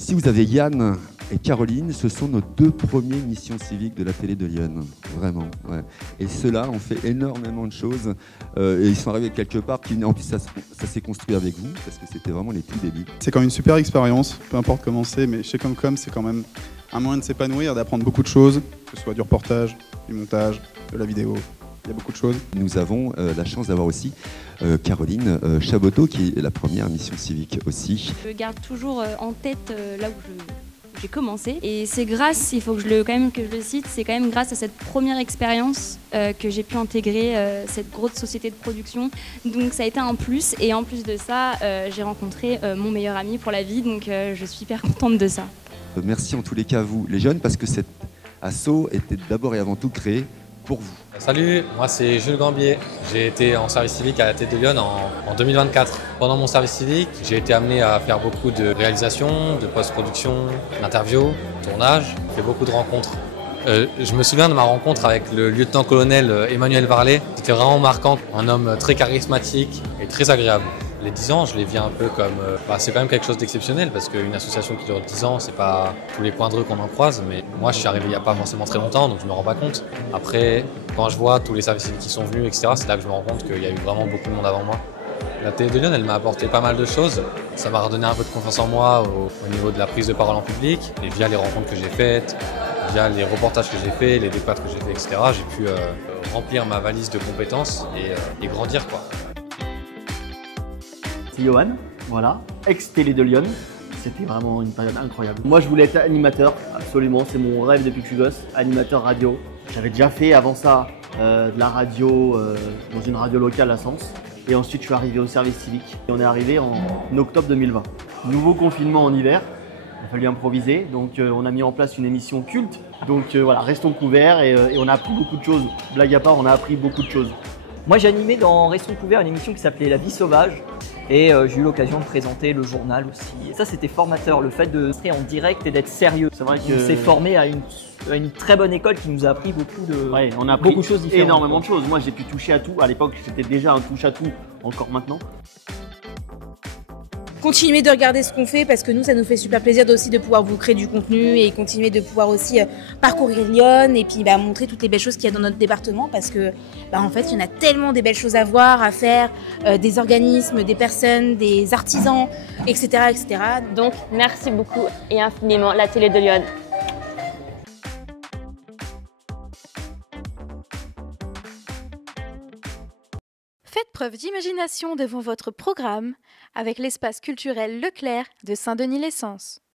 Ici, vous avez Yann et Caroline. Ce sont nos deux premières missions civiques de la télé de Lyon. Vraiment, ouais. Et ceux-là ont fait énormément de choses. Et ils sont arrivés quelque part. En plus, ça s'est construit avec vous, parce que c'était vraiment les tout débuts. C'est quand même une super expérience, peu importe comment c'est, mais chez Comcom, c'est quand même un moyen de s'épanouir, d'apprendre beaucoup de choses, que ce soit du reportage, du montage, de la vidéo. Il y a beaucoup de choses. Nous avons la chance d'avoir aussi Caroline Chaboteau, qui est la première mission civique aussi. Je garde toujours en tête là où j'ai commencé. Et c'est grâce, il faut que je le cite, c'est quand même grâce à cette première expérience que j'ai pu intégrer cette grosse société de production. Donc ça a été un plus. Et en plus de ça, j'ai rencontré mon meilleur ami pour la vie. Donc je suis hyper contente de ça. Merci en tous les cas à vous, les jeunes, parce que cet assaut était d'abord et avant tout créé pour vous. Salut, moi c'est Jules Gambier. J'ai été en service civique à la tête de Lyon en 2024. Pendant mon service civique, j'ai été amené à faire beaucoup de réalisations, de post-production, d'interviews, de tournage, j'ai fait beaucoup de rencontres. Je me souviens de ma rencontre avec le lieutenant-colonel Emmanuel Varlet. C'était vraiment marquant, un homme très charismatique et très agréable. Les 10 ans, je les vis un peu comme... c'est quand même quelque chose d'exceptionnel parce qu'une association qui dure 10 ans, c'est pas tous les coins de rue qu'on en croise. Mais moi, je suis arrivé il n'y a pas forcément très longtemps, donc je me rends pas compte. Après, quand je vois tous les services civiques qui sont venus, etc., c'est là que je me rends compte qu'il y a eu vraiment beaucoup de monde avant moi. La télé de Lyon, elle m'a apporté pas mal de choses. Ça m'a redonné un peu de confiance en moi au niveau de la prise de parole en public. Et via les rencontres que j'ai faites, via les reportages que j'ai faits, les découvertes que j'ai fait, etc., j'ai pu remplir ma valise de compétences et grandir, quoi. C'est Johan, voilà, ex-télé de Lyon. C'était vraiment une période incroyable. Moi, je voulais être animateur, absolument. C'est mon rêve depuis que je suis gosse, animateur radio. J'avais déjà fait avant ça de la radio dans une radio locale à Sens. Et ensuite, je suis arrivé au service civique. Et on est arrivé en octobre 2020. Nouveau confinement en hiver. Il a fallu improviser. Donc, on a mis en place une émission culte. Donc, voilà, restons couverts et on a appris beaucoup de choses. Blague à part, on a appris beaucoup de choses. Moi, j'ai animé dans Restons couverts une émission qui s'appelait La vie sauvage. Et j'ai eu l'occasion de présenter le journal aussi. Et ça, c'était formateur, le fait de rester en direct et d'être sérieux. C'est vrai que on s'est formé à une très bonne école qui nous a appris beaucoup de on a appris beaucoup de choses différentes. Énormément de choses. Moi, j'ai pu toucher à tout. À l'époque, j'étais déjà un touche à tout, encore maintenant. Continuez de regarder ce qu'on fait parce que nous, ça nous fait super plaisir aussi de pouvoir vous créer du contenu et continuer de pouvoir aussi parcourir Lyon et puis montrer toutes les belles choses qu'il y a dans notre département parce que en fait, il y en a tellement des belles choses à voir, à faire, des organismes, des personnes, des artisans, etc., etc. Donc, merci beaucoup et infiniment la télé de Lyon. Faites preuve d'imagination devant votre programme avec l'espace culturel Leclerc de Saint-Denis-l'Essence.